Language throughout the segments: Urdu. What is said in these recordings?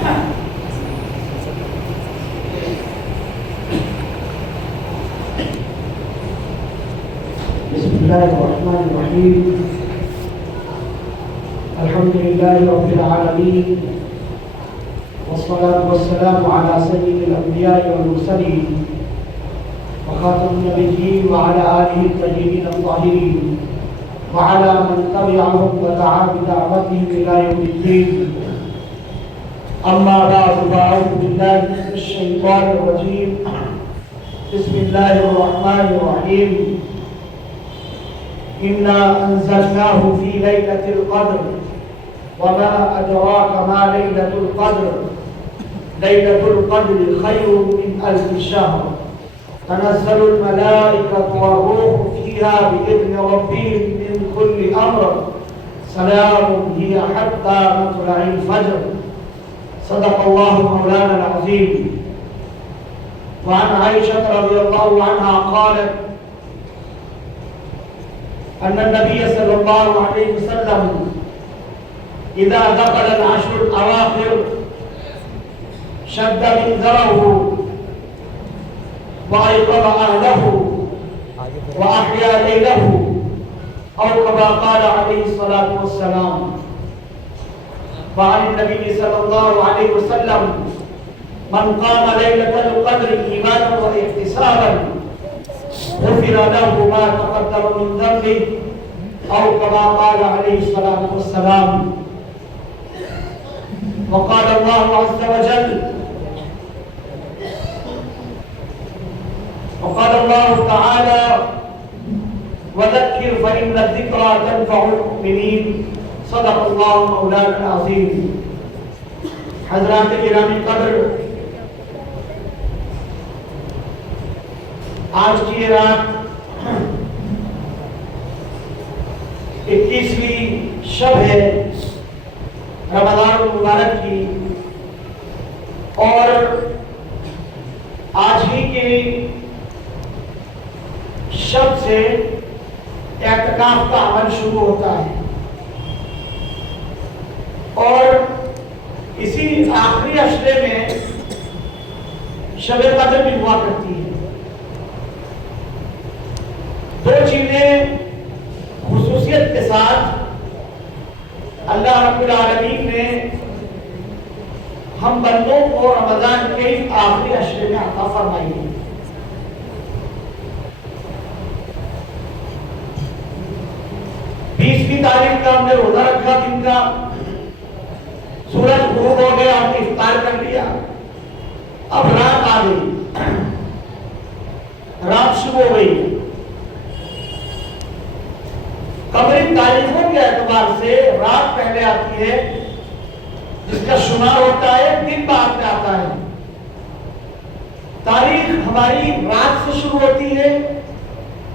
بسم الله الرحمن الرحيم. الحمد لله رب العالمين، والصلاة والسلام على سيد الأنبياء والمرسلين وخاتم النبيين وعلى آله الطيبين الطاهرين وعلى من تبعهم ودعا بدعوتهم إلى يوم الدين. أما بعد، فأعوذ بالله من الشيطان الرجيم. بسم الله الرحمن الرحيم. إنا أنزلناه في ليلة القدر وما أدراك ما ليلة القدر. ليلة القدر خير من 1000 شهر. تنزل الملائكة والروح فيها بإذن ربهم من كل أمر. سلام هي حتى مطلع الفجر. صدق الله مولانا العظيم. وعن عائشة رضي الله عنها قالت أن النبي صلى الله عليه وسلم إذا دخل العشر الأواخر شد منذره وأيقظ أهله وأحيا ليله، أو كما قال عليه الصلاة والسلام. وعن النبي صلى الله عليه وسلم من قام ليلة القدر إيمانا واحتسابا غفر له ما تقدم من ذنبه، أو كما قال عليه الصلاة والسلام. وقال الله عز وجل وقال الله تعالى وذكر فإن الذكرى تنفع المؤمنين. صدق الله مولانا العظيم. حضرات گرامی قدر، آج کی رات 21ویں شب ہے رمضان المبارک کی، اور آج ہی کی شب سے اعتکاف کا عمل شروع ہوتا ہے، اور اسی آخری عشرے میں شب قدر بھی ہوا کرتی ہے۔ دو چیزیں خصوصیت کے ساتھ اللہ رب العالمین نے ہم بندوں کو رمضان کے آخری عشرے میں عطا فرمائی ہے۔ 20ویں تاریخ کا ہم نے روزہ رکھا دن کا، سورج غروب ہو گیا، ہم نے افطار کر لیا، اب رات آ گئی، رات شروع ہو گئی۔ قمری تاریخوں کے اعتبار سے رات پہلے آتی ہے، جس کا شمار ہوتا ہے دن بعد میں آتا ہے۔ تاریخ ہماری رات سے شروع ہوتی ہے،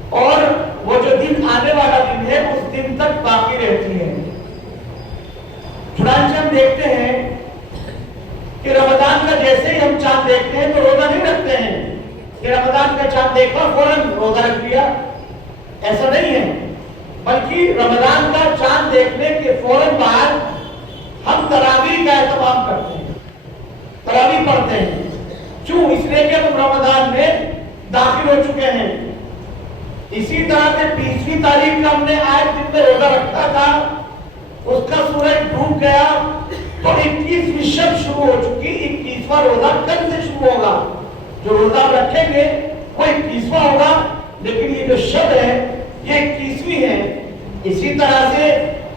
اور وہ جو دن آنے والا دن ہے اس دن تک باقی رہتی ہے۔ چنانچہ ہم دیکھتے ہیں کہ رمضان کا جیسے ہی ہم چاند دیکھتے ہیں تو روزہ نہیں رکھتے ہیں کہ رمضان کا چاند دیکھا فوراً روزہ رکھ لیا، ایسا نہیں ہے، بلکہ رمضان کا چاند دیکھنے کے فوراً بعد ہم تراویح کا اہتمام کرتے ہیں، تراویح پڑھتے ہیں۔ کیوں؟ اس لیے کہ ہم رمضان میں داخل ہو چکے ہیں۔ اسی طرح سے 20ویں تاریخ کا ہم نے آج دن میں روزہ رکھا تھا، اس کا سورج ڈوب گیا تو 21ویں شب شروع ہو چکی، 21واں روزہ کل سے شروع ہوگا۔ جو روزہ رکھیں گے وہ 21واں ہوگا، لیکن یہ جو شب ہے یہ 21ویں ہے۔ اسی طرح سے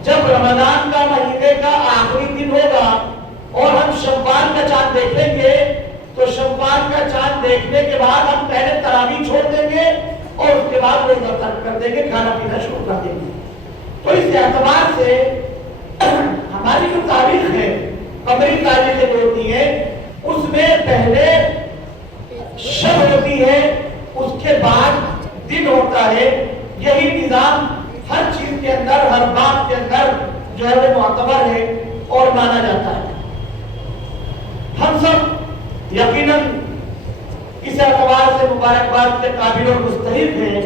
جب رمضان کا مہینے کا آخری دن ہوگا اور ہم شوال کا چاند دیکھیں گے تو شوال کا چاند دیکھنے کے بعد ہم پہلے تراویح چھوڑ دیں گے اور اس کے بعد روزہ ترک کر دیں گے، کھانا پینا شروع کر دیں گے۔ تو اس اعتبار سے ہماری جو تاریخ ہے، قمری تاریخیں جو ہوتی ہیں، اس میں پہلے شب ہوتی ہے، اس کے بعد دن ہوتا ہے۔ یہی نظام ہر چیز کے اندر، ہر بات کے اندر جو ہے وہ معتبر ہے اور مانا جاتا ہے۔ ہم سب یقیناً اس اعتبار سے مبارکباد کے قابل اور مستحق ہیں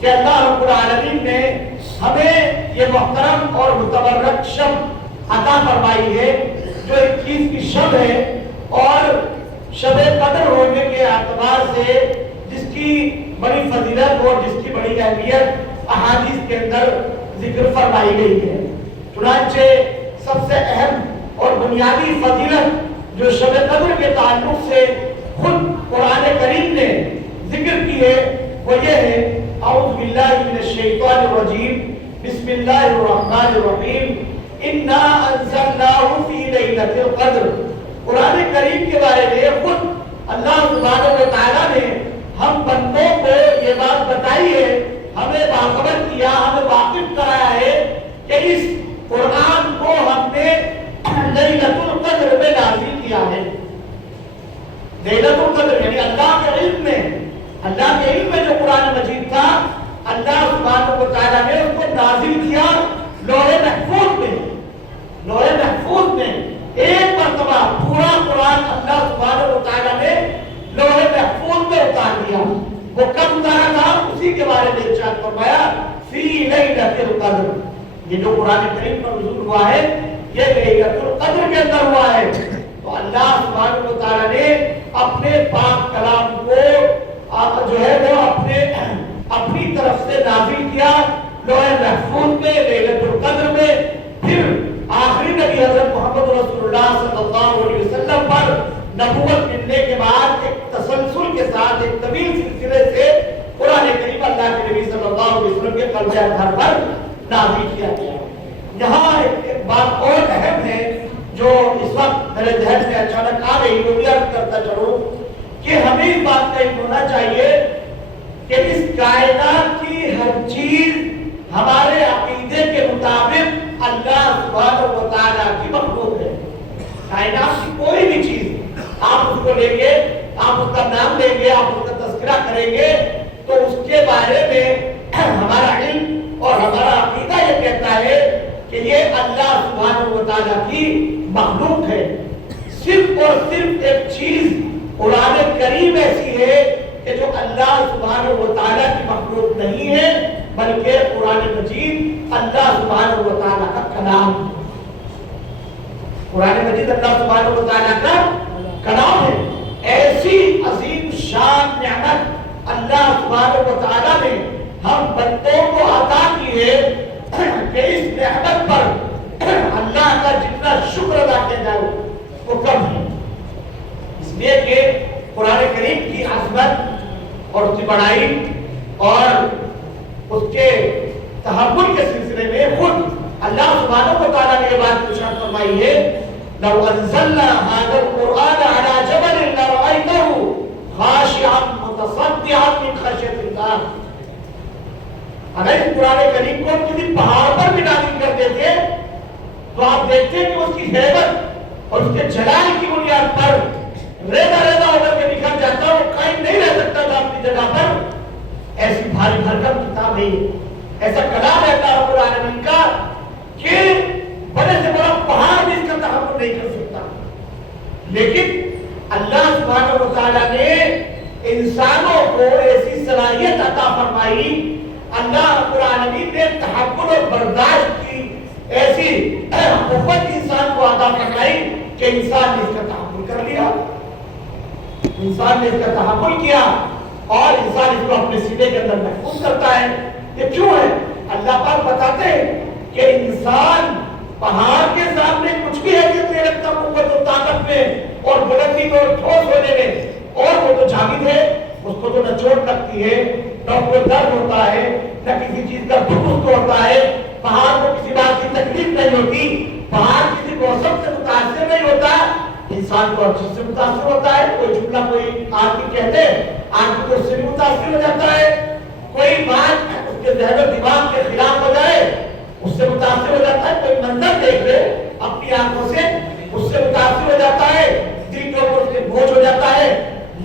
کہ اللہ رب العالمین نے ہمیں یہ محترم اور متبرک شب عطا فرمائی ہے جو 21 25 کی شب ہے اور شب قدر ہونے کے اعتبار سے جس کی بڑی فضیلت اور جس کی بڑی اہمیت احادیث کے اندر ذکر فرمائی گئی ہے۔ چنانچہ سب سے اہم اور بنیادی فضیلت جو شب قدر کے تعلق سے خود قرآن کریم نے ذکر کی ہے وہ یہ ہے، اعوذ باللہ من الشیطان الرجیم، بسم اللہ الرحمن الرحیم، انا انزلناہ فی لیلۃ القدر۔ قرآن کریم کے بارے میں خود اللہ سبحانہ و تعالیٰ نے ہم بندوں کو یہ بات بتائی ہے، ہمیں باخبر کیا، ہمیں واقف کرایا ہے کہ اس قرآن کو ہم نے لیلۃ القدر میں نازل کیا ہے۔ لیلۃ القدر یعنی اللہ کے علم میں جو قرآن مجید تھا، اللہ سبحانہ و تعالیٰ نے اس کو نازل کیا لوح محفوظ میں ایک مرتبہ پورا قرآن اللہ سبحانہ و تعالیٰ نے لوح محفوظ میں اتار دیا۔ وہ کب اتارا تھا اسی کے بارے میں ارشاد فرمایا، فی لیلۃ القدر۔ یہ جو قرآن کریم پر نزول ہوا ہے یہ لیلۃ القدر کے اندر ہوا ہے۔ تو اللہ سبحانہ و تعالیٰ نے اپنے پاک کلام کو جو ہے وہ اپنی طرف سے نازل کیا لوح محفوظ میں لیلۃ القدر میں۔ پھر آخری نبی حضرت محمد رسول اللہ صلی اللہ علیہ وسلم پر نبوت ملنے کے بعد ایک تسلسل کے ساتھ ایک طویل سلسلے سے قرآن کریم اللہ کے نبی صلی اللہ علیہ وسلم کے قلب اطہر پر نازل کیا گیا۔ یہاں ایک بات اور اہم ہے جو اس وقت میرے ذہن میں اچانک آ گئی، وہ بھی عرض کرتا چلوں کہ ہمیں اس بات کا علم ہونا چاہیے کہ اس کائنات کی ہر چیز ہمارے عقیدے کے مطابق اللہ سبحانہ و تعالیٰ کی مخلوق ہے۔ کائنات کی کوئی بھی چیز آپ اس کو لیں گے، آپ اس کا نام لیں گے، آپ اس کا تذکرہ کریں گے تو اس کے بارے میں ہمارا علم اور ہمارا عقیدہ یہ کہتا ہے کہ یہ اللہ سبحانہ و تعالیٰ کی مخلوق ہے۔ صرف اور صرف ایک چیز قرآن کریم ایسی ہے کہ جو اللہ سبحانہ و تعالیٰ کی مخلوق نہیں ہے بلکہ قرآن مجید اللہ سبحانہ و تعالیٰ کا کلام ہے۔ قرآن مجید اللہ سبحانہ و تعالیٰ کا کلام ہے۔ ایسی عظیم شان نعمت اللہ سبحانہ و تعالیٰ نے ہم بندوں کو عطا کی ہے کہ اس نعمت پر اللہ کا جتنا شکر ادا کیا جائے وہ کم ہے۔ اس لیے کہ قرآن کریم کی عظمت اور اس کی بڑائی اور اس کے تحمل کے سلسلے میں خود اللہ سبحانہ و تعالیٰ نے یہ بات ارشاد فرمائی ہے، لو انزلنا هذا القرآن على جبل لرأيته خاشعا متصدعا من خشية الله۔ اگر اس قرآن کریم کو کسی پہاڑ پر بھی نازل کر دیتے تو آپ دیکھتے ہیں کہ اس کی ہیبت اور اس کے جلال کی بنیاد پر ریزہ ہو کر کے نکل جاتا، وہ قائم نہیں رہ سکتا تھا اپنی جگہ پر۔ ایسی بھاری بھرکم کتاب ہے، ایسا کلام ہے اللہ رب العالمین کا کہ بڑے سے بڑا پہاڑ بھی اس کا تحمل نہیں کر سکتا۔ لیکن اللہ سبحانہ و تعالیٰ نے انسانوں کو ایسی صلاحیت عطا فرمائی، اللہ رب العالمین نے تحمل اور برداشت کی ایسی قوت انسان کو عطا فرمائی کہ انسان نے اس کا تحمل کر لیا، انسان نے اس کا تحمل کیا اور انسان اس کو اپنے سینے کے اندر محفوظ کرتا ہے۔ یہ کیوں ہے؟ اللہ پاک بتاتے ہیں کہ انسان پہاڑ کے سامنے کچھ بھی حیثیت نہیں رکھتا قوت و طاقت میں اور بلندی میں اور ٹھوس ہونے میں، اور وہ تو جامد ہے، اس کو تو نہ چوٹ لگتی ہے، نہ کوئی درد ہوتا ہے، نہ کسی چیز کا دکھ ہوتا ہے، پہاڑ کو کسی بات کی تکلیف نہیں ہوتی، پہاڑ کسی موسم سے متاثر نہیں ہوتا، انسان کو ہر چیز سے متاثر ہوتا ہے۔ کوئی جملہ کوئی آدمی کہتے آدمی تو اس سے بھی متاثر ہو جاتا ہے، کوئی بات اس کے ذہن و دماغ کے خلاف ہو جائے اس سے متاثر ہو جاتا ہے، کوئی منظر دیکھ لے اپنی آنکھوں سے اس سے متاثر ہو جاتا ہے، دل کے اوپر اس کے بوجھ ہو جاتا ہے۔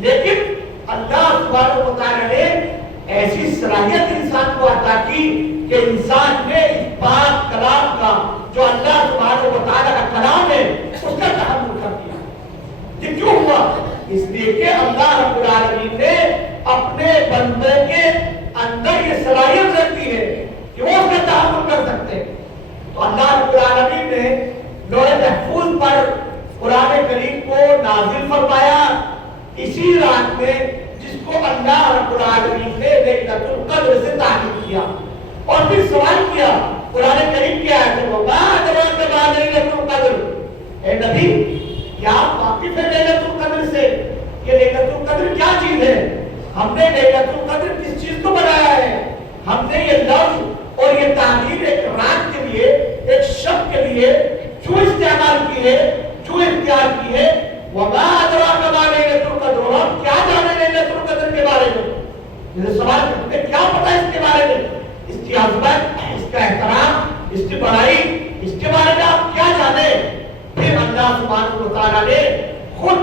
لیکن اللہ سبحانہ و تعالیٰ نے ایسی صلاحیت انسان کو عطا کی کہ انسان نے اس پاک کلام کا جو اللہ سبحانہ و تعالیٰ کا کلام ہے اس کا تحمل کر دیا۔ یہ کیوں ہوا؟ اس لیے کہ اللہ رب العالمین نے اپنے بندے کے اندر یہ صلاحیت رکھی ہے کہ وہ اس کا تحمل کر سکتے ہیں۔ تو اللہ رب العالمین نے لوح محفوظ پر قرآن کریم کو نازل فرمایا اسی رات میں جس کو اللہ رب العالمین نے لیلۃ القدر سے تعبیر کیا، اور پھر سوال کیا قرآن کریم کی آیت میں وما ادراک ما لیلۃ القدر، اے نبی کیا آپ واقف ہیں لیلۃ القدر سے؟ یہ لیلۃ القدر کیا چیز ہے؟ ہم نے لیلۃ القدر کس چیز کو بنایا ہے؟ ہم نے یہ لفظ اور یہ تعبیر ایک رات کے لیے، ایک شب کے لیے کیوں استعمال کی ہے، کیوں اختیار کی ہے؟ وما ادراک ما لیلۃ القدر، ہم کیا جانے لیلۃ القدر کے بارے میں؟ یہ سوال کرتے کیا پتا اس کے بارے میں، اس کی عظمت، اس کا احترام، اس کی بڑائی، اس کے بارے میں آپ کیا جانے؟ پھر اللہ سبحانہ و تعالیٰ نے خود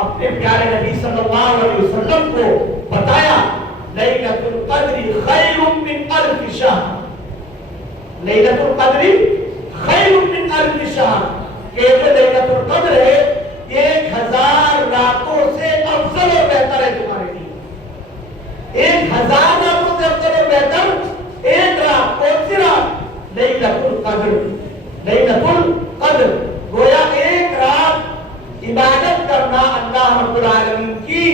اپنے پیارے نبی صلی اللہ علیہ وسلم کو بتایا لیلۃ القدر خیر من الف شہر، لیلۃ القدر خیر من الف شہر، کہ جو لیلۃ القدر ہے 1000 راتوں سے افضل اور بہتر ہے تمہارے لیے۔ 1000 راتوں سے افضل اور بہتر ایک رات، کون سی رات؟ لیلۃ القدر، لیلۃ القدر، گویا ایک رات عبادت کرنا اللہ رب العالمین کی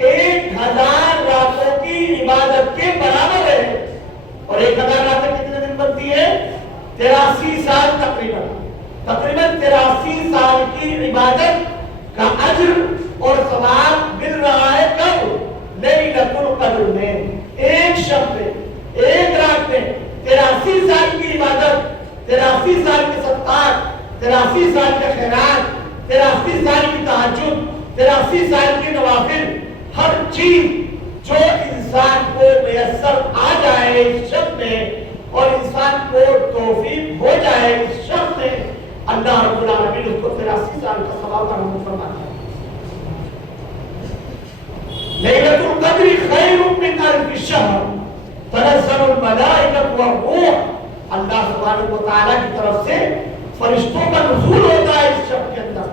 1000 راتوں کی عبادت کے برابر ہے۔ اور 1000 راتیں کتنے دن بنتی ہے؟ 83 سال تقریباً 83 سال کی عبادت کا اجر اور ثواب مل رہا ہے کب؟ لیلۃ القدر میں، ایک شب میں، ایک رات میں 83 سال کی عبادت، 83 سال کے صدقات، 83 سال کے خیرات، 83 سال کی تہجد، 83 سال کی نوافل، ہر چیز جو انسان کو میسر آ جائے اس شب میں اور انسان کو توفیق ہو جائے اس شب میں، اللہ رب العالمین اس کو 83 سال کا ثواب عطا فرماتا ہے۔ لیلۃ القدر خیر من الف شہر تنزل الملائکۃ والروح، اللہ سبحانہ و تعالیٰ کی طرف سے فرشتوں کا نزول ہوتا ہے اس شب کے اندر۔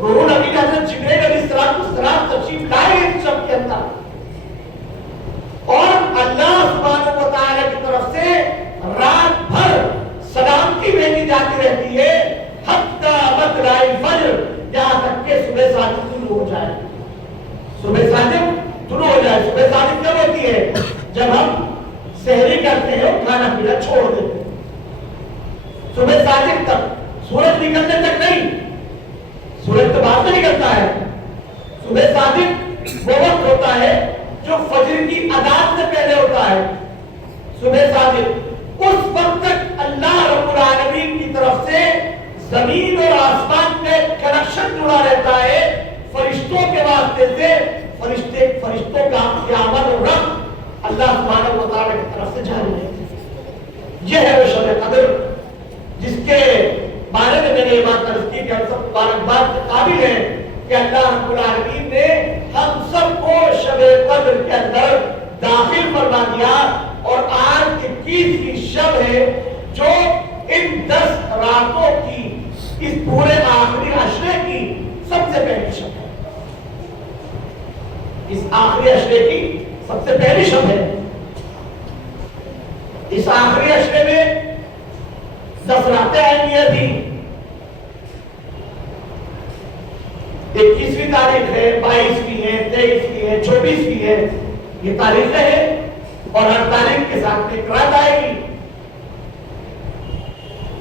روح الامین حضرت جبرائیل علیہ السلام تشریف لائے اس شب کے اندر، اور اللہ سبحانہ و تعالیٰ کی طرف سے رات بھر سلامتی بھیجی جاتی رہتی ہے حتی مطلع الفجر، یہاں تک کہ صبح صادق طلوع ہو جائے۔ صبح صادق طلوع ہو جائے۔ صبح صادق کب ہوتی ہے؟ جب ہم سحری کرتے ہیں اور کھانا پینا چھوڑ دیتے ہیں۔ صبح صادق تک، سورج نکلنے تک نہیں، سورج تو بعد میں نکلتا ہے۔ صبح صادق وہ وقت ہوتا ہے جو فجر کی اذان سے پہلے ہوتا ہے۔ صبح صادق اس وقت تک اللہ رب العالمین کی طرف سے زمین اور آسمان میں کنیکشن جڑا رہتا ہے فرشتوں کے واسطے سے، فرشتوں کا قیامت اور رب اللہ سبحانہ و تعالیٰ کی طرف سے جاری ہے۔ یہ ہے وہ شب قدر جس کے بارے میں میں نے یہ بات عرض کی کہ ہم سب مبارکباد کے قابل ہیں کہ اللہ رب العالمین نے ہم سب کو شب قدر کے اندر داخل فرما دیا، اور آج 21ویں شب ہے جو ان 10 راتوں کی اس پورے آخری عشرے کی سب سے پہلی شب ہے۔ اس آخری عشرے کی سب سے پہلی شب ہے۔ اس آخری عشرے میں 10 راتیں آئیں گی، ابھی 21ویں تاریخ ہے، 22ویں ہے، 23ویں ہے، 24ویں ہے، یہ تاریخیں ہیں، اور ہر تاریخ کے ساتھ ایک رات آئے گی۔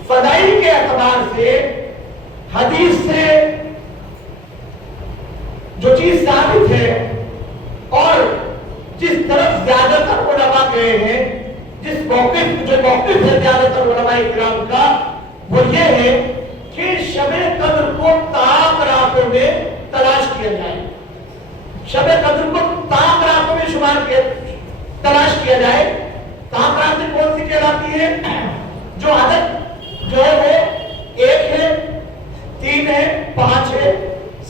فضائل کے اعتبار سے حدیث سے جو چیز ثابت ہے اور جس طرف زیادہ تر علماء گئے ہیں، جو موقف ہے زیادہ تر علماء کرام کا، وہ یہ ہے کہ شب قدر کو تام راتوں میں تلاش کیا جائے۔ شب قدر کو تام راتوں میں تلاش کیا جائے۔ تام راتیں کون سی کہلاتی ہے؟ جو عدد جو ہے وہ 1 ہے، 3 ہے، 5 ہے،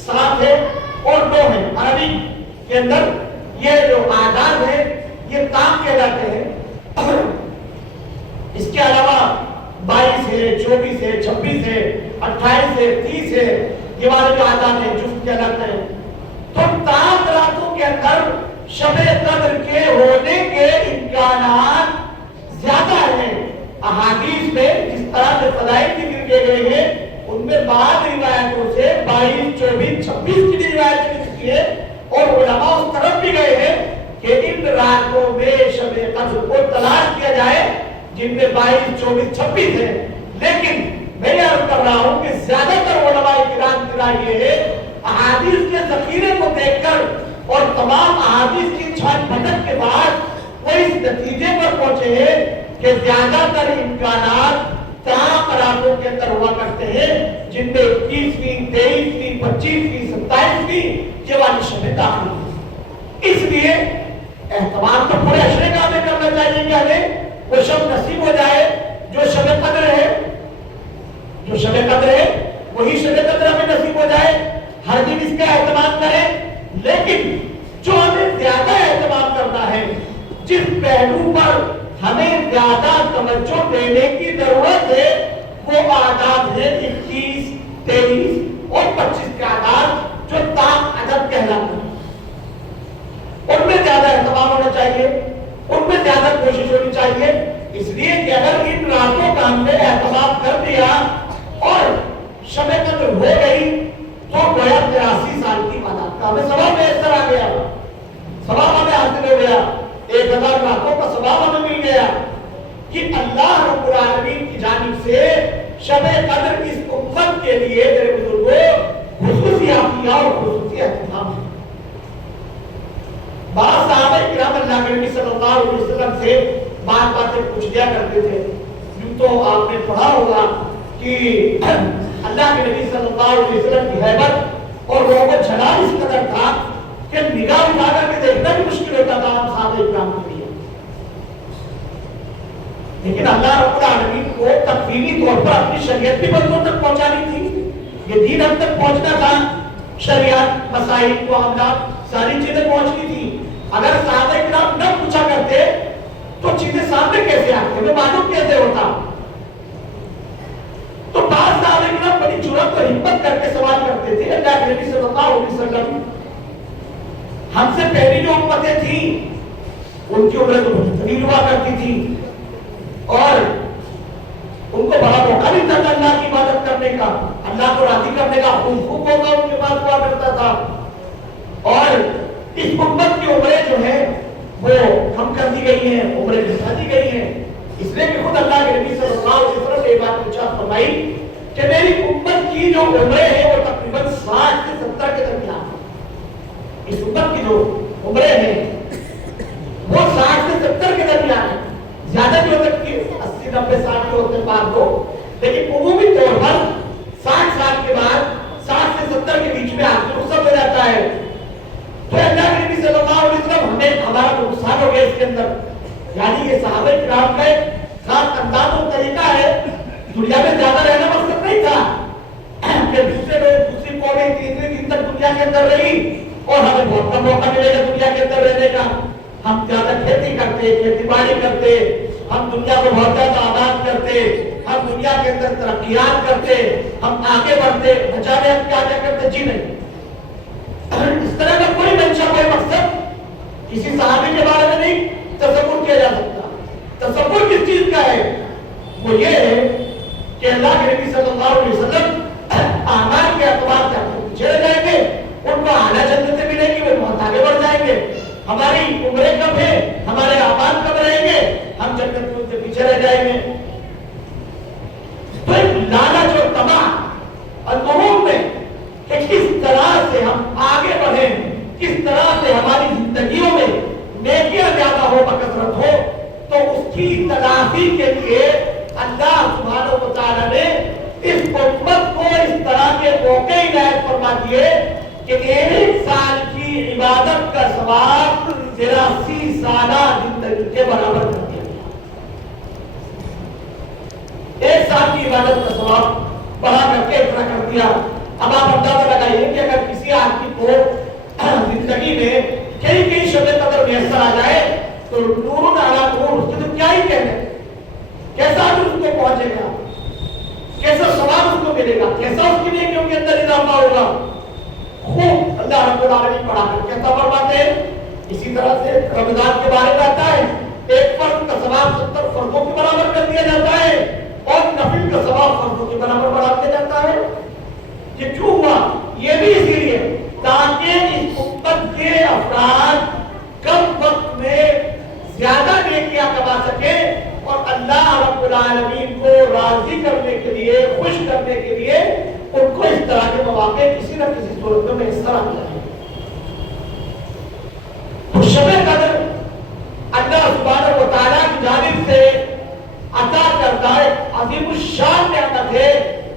7 ہے اور 2 ہے۔ عربی کے اندر یہ جو اعداد ہے یہ تام کہلاتے ہیں۔ اس کے علاوہ 22 ہے، 24 ہے، 26 ہے، 28 ہے، 30 ہے، یہ والے جو اعداد ہیں جفت کہلاتے ہیں۔ تو تام راتوں کے اندر شب قدر کے ہونے کے امکانات زیادہ ہیں۔ احادیث میں جس طرح سے فضائل ذکر کیے گئے ہیں ان میں بعض روایتوں سے 22, 24, 26 کی روایت مل چکی ہے اور علماء اس طرف بھی گئے ہیں کہ ان راتوں میں شب قدر کو تلاش کیا جائے جن میں 22, 24, 26 ہے. لیکن میں یہ عرض کر رہا ہوں کہ زیادہ تر علماء کرام کی رائے یہ ہے احادیث کے ذخیرے کو دیکھ کر اور تمام احادیث کی چھان پھٹک کے بعد وہ اس نتیجے پر پہنچے ہیں کہ زیادہ تر امکانات تمام راتوں کے اندر ہوا کرتے ہیں جن میں 21ویں, 23ویں, 25ویں, 27ویں یہ والی شبیں داخل ہیں. اس لیے اہتمام تو پورے عشرے کا ہمیں کرنا چاہیے کہ ہمیں وہ شب نصیب ہو جائے جو شب قدر ہے, جو شب قدر ہے وہی شب قدر ہمیں نصیب ہو جائے. ہر دن اس کا اہتمام کریں, لیکن جو ہمیں زیادہ اہتمام کرنا ہے, جس پہلو پر ہمیں زیادہ توجہ دینے کی ضرورت ہے, وہ اعداد ہے 21, 23 اور 25 کے اعداد جو تام عدد کہلاتے ہیں. ان میں زیادہ اہتمام ہونا چاہیے, ان میں زیادہ کوشش ہونی چاہیے. اس لیے کہ اگر ان راتوں کا ہم نے اہتمام کر دیا اور شب قدر ہو گئی تو گویا 83 سال کی عبادت کا ہمیں ثواب میسر آ گیا, ثواب ہمیں حاصل ہو گیا, 1000 راتوں کا ثواب ہمیں مل گیا کہ اللہ رب العالمین کی جانب سے شب قدر اس امت کے لیے میرے بزرگوں خصوصی عطیہ اور خصوصی اہتمام ہے. بعض صحابہ کرام اللہ کے نبی صلی اللہ علیہ وسلم سے باتیں پوچھ لیا کرتے تھے. یوں تو آپ نے پڑھا ہوگا کہ اللہ کے نبی صلی اللہ علیہ وسلم کی ہیبت اور روح و جلال اس قدر تھا کہ نگاہ اٹھا کر کے دیکھنا بھی مشکل ہوتا تھا ہم صحابہ کرام کے لیے. لیکن اللہ رب العالمین کو تکوینی طور پر اپنی شریعت بھی بندوں تک پہنچانی تھی, یہ دین ہم تک پہنچنا تھا, شریعت, مسائل, معاملات, ساری چیزیں پہنچنی تھی. اگر صحابہ کرام نہ پوچھا کرتے تو چیزیں سامنے کیسے آتی, ہمیں معلوم کیسے ہوتا. تو بعض صحابہ کرام بڑی جرأت اور ہمت کر کے سوال کرتے تھے, اللہ کے نبی صلی اللہ علیہ وسلم ہم سے پہلی جو امتیں تھیں ان کی عمریں تو بہترین ہوا کرتی تھی اور ان کو بڑا موقع ملتا تھا اللہ کی عبادت کرنے کا, اللہ کو راضی کرنے کا خوب موقع ان کے پاس ہوا کرتا تھا. اور اس امت کی عمریں جو ہیں وہ کم کر دی گئی ہیں, عمریں گھٹا دی گئی ہیں. اس لیے کہ خود اللہ کے نبی صلی اللہ علیہ وسلم نے یہ بات ارشاد فرمائی کہ میری امت کی جو عمریں ہیں وہ تقریباً 60 سے 70 کے درمیان ہیں. اس امت کی جو عمریں ہیں وہ 60 سے 70 کے درمیان ہیں. زیادہ بھی ہو سکتی ہے, 80, 90, 60 کے ہوتے پار دو, لیکن عمومی طور پر 60 سال کے بعد 60 سے 70 کے بیچ میں آدمی رخصت ہو جاتا ہے. تو اللہ کے نبی صلی اللہ علیہ وسلم ہمیں ہمارا نقصان ہو گیا اس کے اندر. یعنی یہ صحابہ کرام کا ایک خاص انداز اور طریقہ ہے. دنیا میں زیادہ رہنا مقصد نہیں تھا کہ دوسرے لوگ, دوسری قومیں 3 دن تک دنیا کے اندر رہی اور ہمیں بہت کم موقع ملے گا دنیا کے اندر رہنے کا. ہم زیادہ کھیتی کرتے, کھیتی باڑی کرتے, ہم دنیا کو بہت زیادہ آباد کرتے, ہم دنیا کے اندر ترقیات کرتے, ہم آگے بڑھتے, بچانے ہم کیا کیا کرتے. جی نہیں, اس طرح کا کوئی منشا, کوئی مقصد کسی صحابی کے بارے میں نہیں تصور کیا جا سکتا. تصور کس چیز کا ہے؟ وہ یہ ہے کہ اللہ کے نبی صلی اللہ علیہ وسلم اعمال کے اعتبار سے ہم پیچھے رہ جائیں گے, ان کو اعلیٰ جنتیں ملیں گی, وہ بہت آگے بڑھ جائیں گے. ہماری عمریں کب ہے, ہمارے اعمال کب رہیں گے, ہم جنت سے پیچھے رہ جائیں گے. تو ایک لالچ اور طمع اندرون میں کہ کس طرح سے ہم آگے بڑھیں, کس طرح سے ہماری زندگیوں میں نیکیاں زیادہ ہو, بکثرت ہو, تو اس کی تلافی کے لیے اللہ سبحانہ و تعالیٰ نے اس امت کو اس طرح کے موقع عنایت فرما دیے کہ 1 سال کی عبادت کا ثواب 83 سالہ زندگی کے برابر کر دیا گیا. 1 سال کی عبادت کا ثواب بڑھا کر کے اتنا کر دیا. اب آپ اندازہ لگائیے کہ اگر کسی آدمی کو زندگی میں کئی شب قدر میسر آ جائے تو نور علی نور, اس کے تو کیا ہی کہنے, کیسا اس کو پہنچے گا, کیسا ثواب اس کو ملے گا, کیسا اس کے لیے کیوں کے اندر اضافہ ہوگا. خوب اللہ رب العالمین پڑھا کر کہتا فرماتے ہیں. اسی طرح سے رمضان کے بارے میں آتا ہے, ایک فرد کا ثواب 70 فردوں کے برابر کر دیا جاتا ہے. اور نفل کا ثواب فرضوں کے برابر بڑھا دیا جاتا ہے. یہ کیوں ہوا؟ یہ بھی اسی لیے تاکہ اس امت کے افراد کم وقت میں زیادہ نیکیاں کما سکیں اور اللہ رب العالمین کو راضی کرنے کے لیے، خوش کرنے کے لیے ان کو اس طرح کے مواقع کسی نہ کسی صورت میں میسر آ جائے. تو شب قدر اللہ سبحانہ و تعالیٰ کی جانب سے عطا کردہ عظیم الشان نعمت ہے.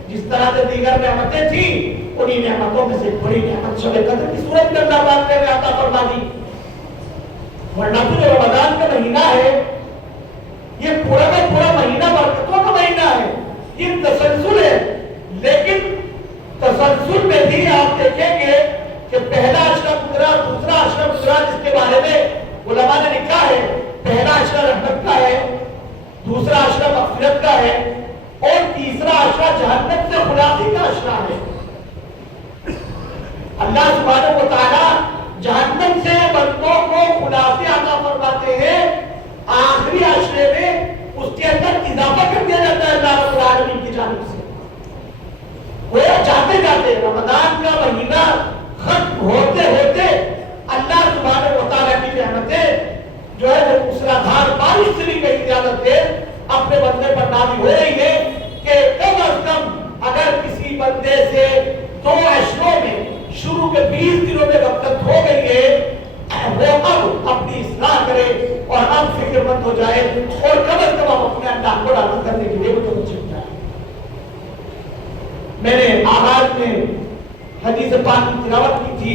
جس طرح سے دیگر نعمتیں تھیں، انہی نعمتوں میں سے بڑی نعمت شب قدر کی صورت میں اللہ پاک نے عطا فرما دی. ورنہ تو جو رمضان کا مہینہ ہے یہ پورا کا پورا مہینہ برکتوں کا مہینہ ہے، یہ تسلسل ہے. لیکن تسلسل میں بھی آپ دیکھیں گے کہ پہلا عشرہ گزرا، دوسرا عشرہ گزرا، جس کے بارے میں علماء نے لکھا ہے پہلا عشرہ رحمت کا ہے، دوسرا عشرہ مغفرت کا ہے اور تیسرا عشرہ جہنم سے خلاصی کا عشرہ ہے. اللہ سبحانہ و تعالی جہنم سے بندوں کو خلاصی عطا فرماتے ہیں. آخری عشرے میں اس کے اندر اضافہ کر دیا جاتا ہے اللہ رب العالمین کی جانب سے. وہ جاتے جاتے رمضان کا مہینہ ختم ہوتے ہوتے اللہ سبحانہ و تعالیٰ کی رحمتیں جو ہے وہ موسلادھار بارش سے بھی کہیں زیادہ دیر اپنے بندے پر نازل ہو رہی ہے کہ کم از کم اگر کسی بندے سے 2 عشروں میں شروع کے 20 دنوں میں غفلت ہو گئی ہے، وہ اب اپنی اصلاح کرے اور اب فکر مند ہو جائے اور کم از کم اپنے اللہ کو راضی کرنے کے لیے وہ تو چل جائے. میں نے آغاز میں حدیث پاک کی تلاوت کی تھی.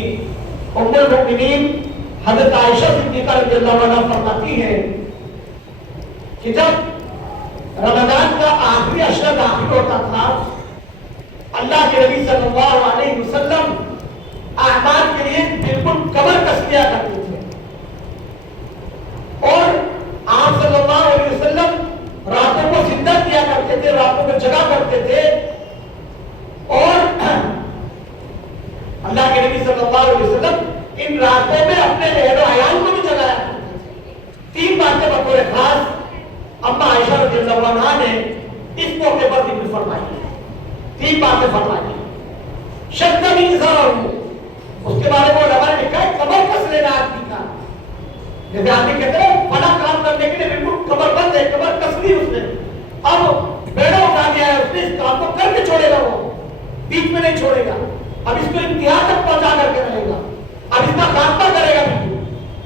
ام المؤمنین حضرت عائشہ صدیقہ رضی اللہ عنہا فرماتی ہیں کہ جب رمضان کا آخری عشرہ داخل ہوتا تھا، اللہ کے نبی صلی اللہ علیہ وسلم اعمال کے لیے بالکل کمر کس لیا کرتے تھے اور آپ صلی اللہ علیہ وسلم راتوں کو زندہ کیا کرتے تھے، راتوں کو جگا کرتے تھے اور اللہ کے نبی صلی اللہ علیہ وسلم ان راتوں میں اپنے اہل و عیال کو بھی جگایا کرتے تھے. 3 باتیں بطور خاص اما عائشہ رضی اللہ عنہا نے اس موقع پر ذکر فرمائی ہے. 3 باتیں فرمائی ہیں. شد من ذرہ، اس کے بارے میں علماء نے لکھا ہے کمر کس لینا آدمی کا. جیسے آدمی کہتے ہیں بڑا کام کرنے کے لیے بالکل کمر بند ہے، کمر کس لی اس نے، اب بیڑا اٹھا لیا ہے، اس نے اس کام کو کر کے چھوڑے گا، وہ بیچ میں نہیں چھوڑے گا، اب اس کو انتہا تک پہنچا کر کے رہے گا، اب اس کا خاتمہ کرے گا.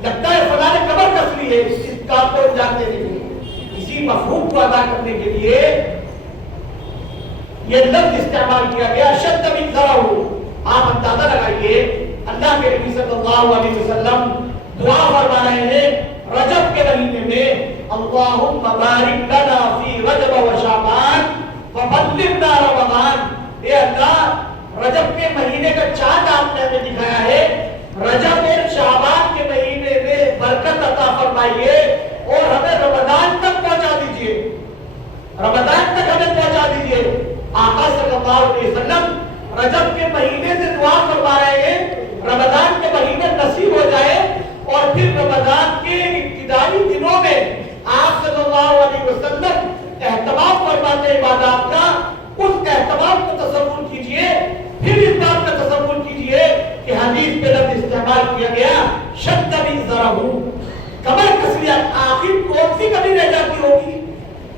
لگتا ہے فلاں نے کمر کس لی ہے اس کام کو انجام دینے کے لیے. اسی مفہوم کو ادا کرنے کے لیے یہ لفظ استعمال کیا گیا شد من ذرہ. آپ اندازہ لگائیے اللہ کے نبی صلی اللہ علیہ وسلم دعا فرما رہے ہیں رجب کے مہینے میں اللہم بارک لنا فی رجب و شعبان وبلغنا رمضان. اے اللہ رجب کے مہینے کا چاند آپ نے ہمیں دکھایا ہے، رجب اور شعبان کے مہینے میں برکت عطا فرمائیے اور ہمیں رمضان تک پہنچا دیجئے، رمضان تک ہمیں پہنچا دیجئے. آقا صلی اللہ علیہ وسلم رجب کے مہینے سے دعا فرما رہے ہیں رمضان کے مہینے نصیب ہو جائے اور پھر رمضان کے ابتدائی دنوں میں آپ صلی اللہ علیہ وسلم اہتمام فرماتے عبادات کا. اس اہتمام کو تصور کیجئے، پھر اس بات کا تصور کیجئے کہ حدیث پہ لفظ استعمال کیا گیا شد من ذرہ، کمر کس لیا. آخر کون سی کمی رہ جاتی ہوگی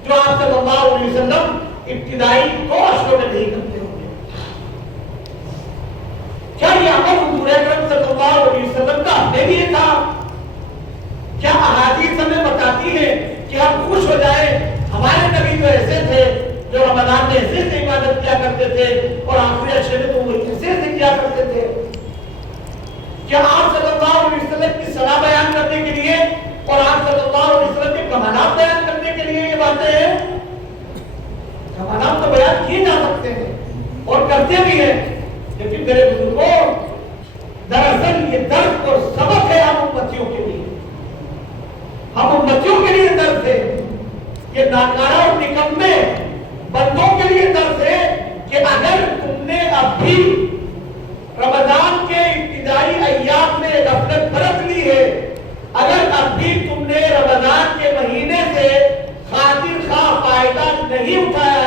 جو آپ صلی اللہ علیہ وسلم ابتدائی 2 عشروں میں نہیں کرتے ہوں گے؟ کیا یہ عمل حضور اکرم صلی اللہ علیہ وسلم کا اپنے لیے تھا؟ کیا احادیث ہمیں بتاتی ہے کہ ہم خوش ہو جائیں ہمارے نبی تو ایسے تھے جو رمضان میں ایسے سے عبادت کیا کرتے تھے اور آخری عشرے میں تو وہ ایسے سے کیا کرتے تھے؟ کیا آپ صلی اللہ علیہ وسلم کی صلاح بیان کرنے کے لیے اور آپ صلی اللہ علیہ وسلم کے کمالات بیان کرنے کے لیے یہ باتیں ہیں؟ کمالات تو بیان کیے جا سکتے ہیں اور کرتے بھی ہیں، لیکن میرے بزرگوں دراصل یہ درس اور سبق ہے ہم امتیوں کے لیے، ہم امتیوں کے لیے درس ہے. یہ ناکارہ اور نکمے بندوں کے لیے درس ہے کہ اگر تم نے اب بھی رمضان کے ابتدائی ایام میں غفلت برت لی ہے، اگر اب بھی تم نے رمضان کے مہینے سے خاطر خواہ فائدہ نہیں اٹھایا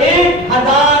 1000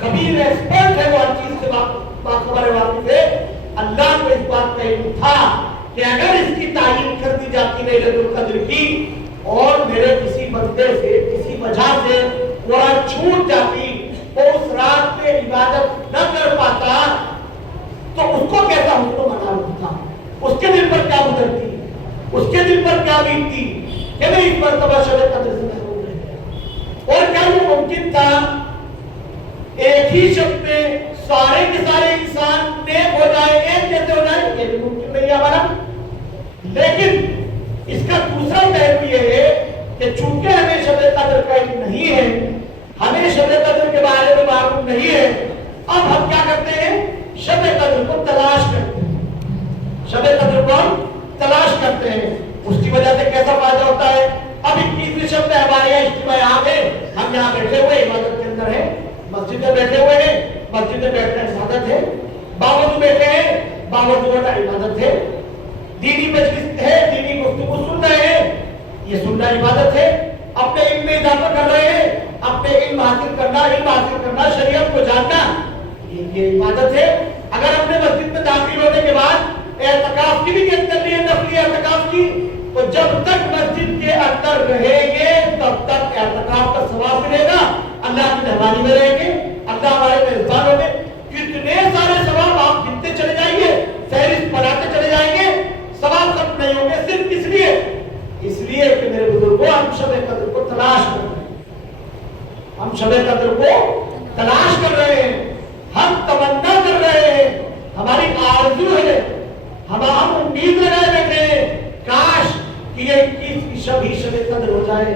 خبیر ایکسپرٹ ہے، وہ ہر چیز سے باخبر واقف ہے. اللہ کو اس بات کا علم تھا کہ اگر اس کی تعین کر دی جاتی لیلۃ القدر کی اور میرے کسی بندے سے کسی وجہ سے وہ رات چھوٹ جاتی، وہ اس رات میں عبادت نہ کر پاتا، تو اس کو کیسا حکم بنا ہوتا، اس کے دل پر کیا گزرتی، اس کے دل پر کیا بیتتی کہ میں اس مرتبہ شب قدر سے محروم رہ گیا. اور کیا یہ ممکن تھا ایک ہی شب میں سارے کے سارے انسان نیک ہو جائے، ایک جیسے ہو جائے؟ یہ بھی ممکن نہیں ہے ہمارا. لیکن اس کا دوسرا پہلو یہ ہے کہ چونکہ ہمیں شب قدر کا علم نہیں ہے، ہمیں شب قدر کے بارے میں معلوم نہیں ہے، اب ہم کیا کرتے ہیں؟ شب قدر کو تلاش کرتے ہیں، شب قدر کو ہم تلاش کرتے ہیں. اس کی وجہ سے کیسا فائدہ ہوتا ہے؟ اب 21ویں شب میں ہمارے یہاں اجتماع آ گئے، ہم یہاں بیٹھے ہوئے عبادت کے اندر ہیں، مسجد میں بیٹھے ہوئے ہیں، مسجد میں بیٹھنا عبادت ہے، باوضو بیٹھے ہیں، باوضو بیٹھنا عبادت ہے، دینی مجلس ہے، دینی گفتگو سن رہے ہیں، یہ سننا عبادت ہے، اپنے علم میں اضافہ کر رہے ہیں، اپنے علم حاصل کرنا شریعت کو جاننا، یہ عبادت ہے. اگر ہم نے مسجد میں داخل ہونے کے بعد اعتکاف کی بھی نیت کر لی ہے، نفلی اعتکاف کی، تو جب تک مسجد کے اندر رہیں گے تب تک اعتکاف کا ثواب ملے گا، اللہ کی مہربانی میں رہیں گے، اللہ ہمارے میزبان ہوں گے. کتنے سارے ثواب آپ گنتے چلے جائیں گے، فہرست بناتے چلے جائیں گے، ثواب ختم نہیں ہوں گے. صرف اس لیے کہ میرے بزرگوں ہم شب قدر کو تلاش کر رہے ہیں، ہم شب قدر کو تلاش کر رہے ہیں، ہم تمنا کر رہے ہیں، ہماری آرزو ہے، ہم امید لگائے بیٹھے ہیں کاش کہ یہ 21 شب ہی شب قدر ہو جائے،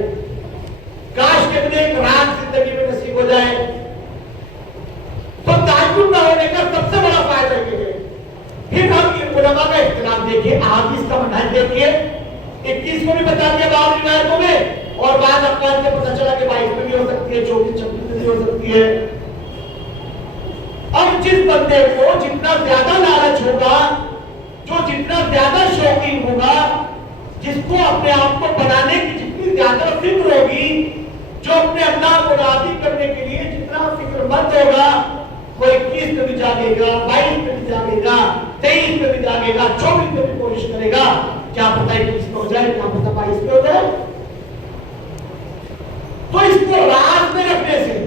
کاش کہ مجھے ایک رات زندگی میں نصیب ہو جائے. تو تعجب نہ ہونے کا سب سے بڑا فائدہ یہ ہے. پھر ہم علماء کا اختلاف دیکھیے، احادیث کا منہج دیکھیے. 21 کو بھی بتا دیا بعض روایتوں میں، اور بعض اقوال سے پتہ چلا کہ 22 میں بھی ہو سکتی ہے، 24 26 میں بھی ہو سکتی ہے. اب جس بندے کو جتنا زیادہ لالچ ہوگا، جو جتنا زیادہ شوقین ہوگا، جس کو اپنے آپ کو بنانے کی جتنی زیادہ فکر ہوگی، جو اپنے اللہ کو راضی کرنے کے لیے جتنا فکر مند ہوگا، وہ 21 میں بھی جاگے گا، 22 میں بھی جاگے گا، 23 میں بھی جاگے گا، 24 میں بھی کوشش کرے گا. کیا پتہ 21 میں ہو جائے، کیا پتہ 22 میں ہو جائے. تو اس کو راز میں رکھنے سے،